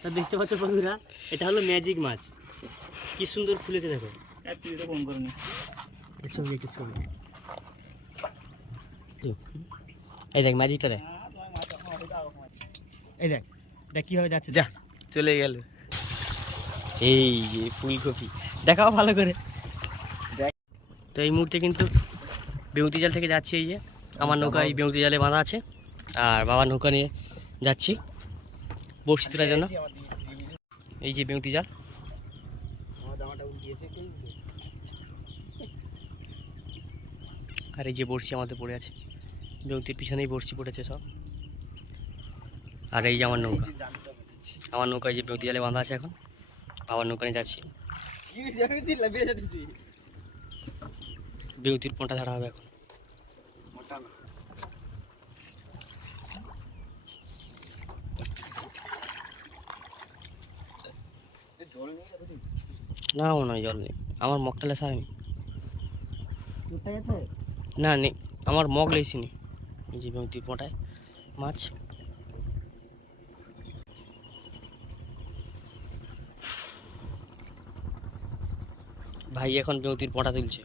তা দেখতে পাচ্ছ বন্ধুরা এটা হলো ম্যাজিক মাছ। কি সুন্দর ফুলেছে দেখো। ছবি একটু ছবি। এই দেখ ম্যাজিকটা দেখ। এই দেখ এটা কীভাবে যাচ্ছে। যা চলে গেল। এই যে ফুলকপি। দেখাও ভালো করে। দেখ। তো এই মুহূর্তে কিন্তু বেউতি জাল থেকে যাচ্ছি এই যে। আমার নৌকা এই বেউতি জালে বাঁধা আছে। আর বাবার নৌকা নিয়ে যাচ্ছি। বড়শি তোলার জন্য এই যে বেউতি জাল। আর এই যে বড়শি আমাদের পড়ে আছে। বেউতির পিছনেই বড়শি পড়েছে সব। আর এই যে আমার নৌকা। আমার নৌকায় যে বেউতি জালে বাঁধা আছে এখন। বাবার নৌকা নিয়ে যাচ্ছি। বেউতির পোঁটা ছাড়া হবে এখন? না মনে হয় জল নেই। আমার মগটা লেসা হয়নি। না নেই। আমার মগ লেসিনি এই যে তুই পটায় মাছ। ভাই এখন বেউতির পটা তুলছে।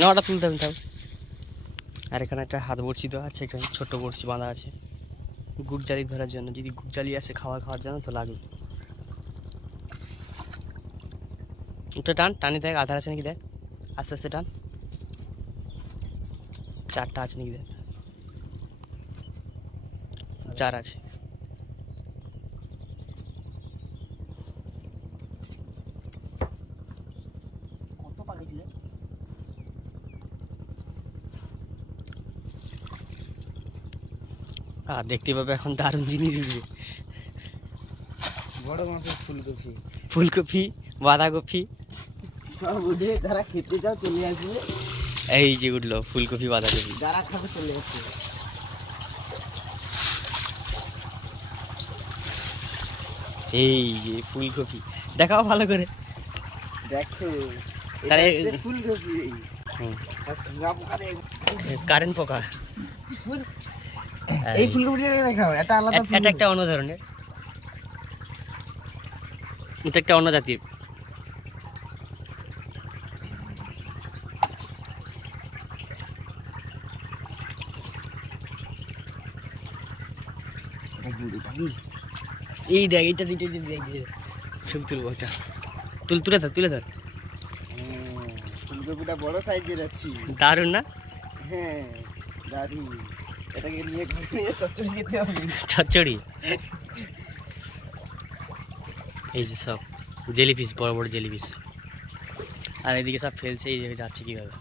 না, ওটা তুলতে হবে, তাও। আর এখানে একটা হাত বড়শি দেওয়া আছে, একটা ছোট্ট বড়শি বাঁধা আছে। গুড়জালি ধরার জন্য, যদি গুড়জালি আসে খাওয়া খাওয়ার জন্য, তো লাগবে। ওটা টান, টানি দেখ, আধার আছে নাকি দেখ। আস্তে আস্তে টান। চারটা আছে নাকি দেখ। চার আছে। আর দেখতে পাবে এখন দারুণ জিনিস উঠবে। বড় মাছের ফুলকপি। ফুলকপি বাঁধাকপি। সব উঠে যারা খেতে যাও চলে আসবে। এই যে উঠল ফুলকপি বাঁধাকপি। যারা খাবে চলে আসবে। এই যে ফুলকপি। দেখাও ভালো করে। দেখো তাহলে- ফুলকপি। কারেন্ট পোকা। এই ফুলকপিটা দেখাও এটা আলাদা এটা একটা অন্য ধরনের। এটা একটা অন্য জাতির। এই দেখ এইটা দিতে দিতে দেখ। ছবি তুলবো এটা তুল তুলে ধর তুলে ধর। ফুলকপিটা বড় সাইজের আছে। দারুণ না? হ্যাঁ দারুণ। এটাকে এই যে সব জেলি পিস বড় বড় জেলি পিস আর এদিকে সব ফেলছে, এই জায়গায় যাচ্ছে কীভাবে।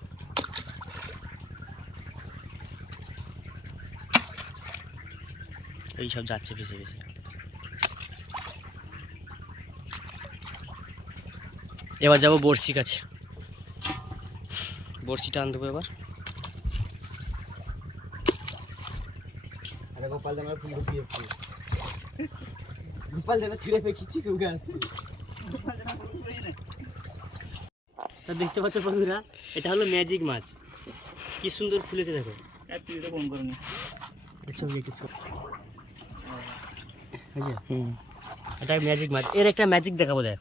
এই সব যাচ্ছে ভেসে ভেসে এবার যাব বড়শি কাছে। বড়শিটা আনতে এবার। আরে গোপাল জানার ফুলকপি আছে গোপাল জানা ছিঁড়ে ফেঁকেছি সুগা আছে। তা দেখতে পাচ্ছ বন্ধুরা, এটা হলো ম্যাজিক মাছ। কি সুন্দর ফুলেছে দেখো। এটা ম্যাজিক মাছ। এর একটা ম্যাজিক দেখাবো, দেখ।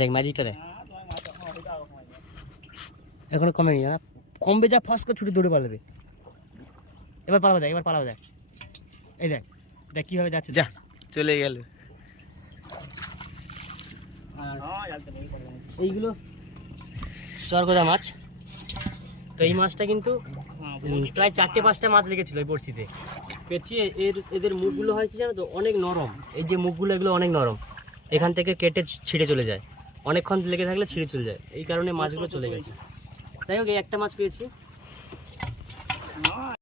দেখ, ম্যাজিকটা দেখ। এখনও কমেনি না? কমবে যা ফার্স্ট করে ছুটে দৌড়ে পালাবে। এবার পালাবো দেখ এবার পালাবো দেখ। এই দেখ দেখ কীভাবে যাচ্ছে। যা চলে গেল। এইগুলো চরগোদা মাছ। তো এই মাছটা কিন্তু প্রায় চারটে পাঁচটা মাছ লেগেছিল এই বড়শিতে। পেয়েছি এর এদের মুখগুলো হয় কি জানো তো অনেক নরম। এই যে মুখগুলো এগুলো অনেক নরম। এখান থেকে কেটে ছিঁড়ে চলে যায়। অনেকক্ষণ লেগে থাকলে ছিঁড়ে চলে যায়। এই কারণে মাছগুলো চলে গেছে। যাই হোক, এই একটা মাছ পেয়েছি।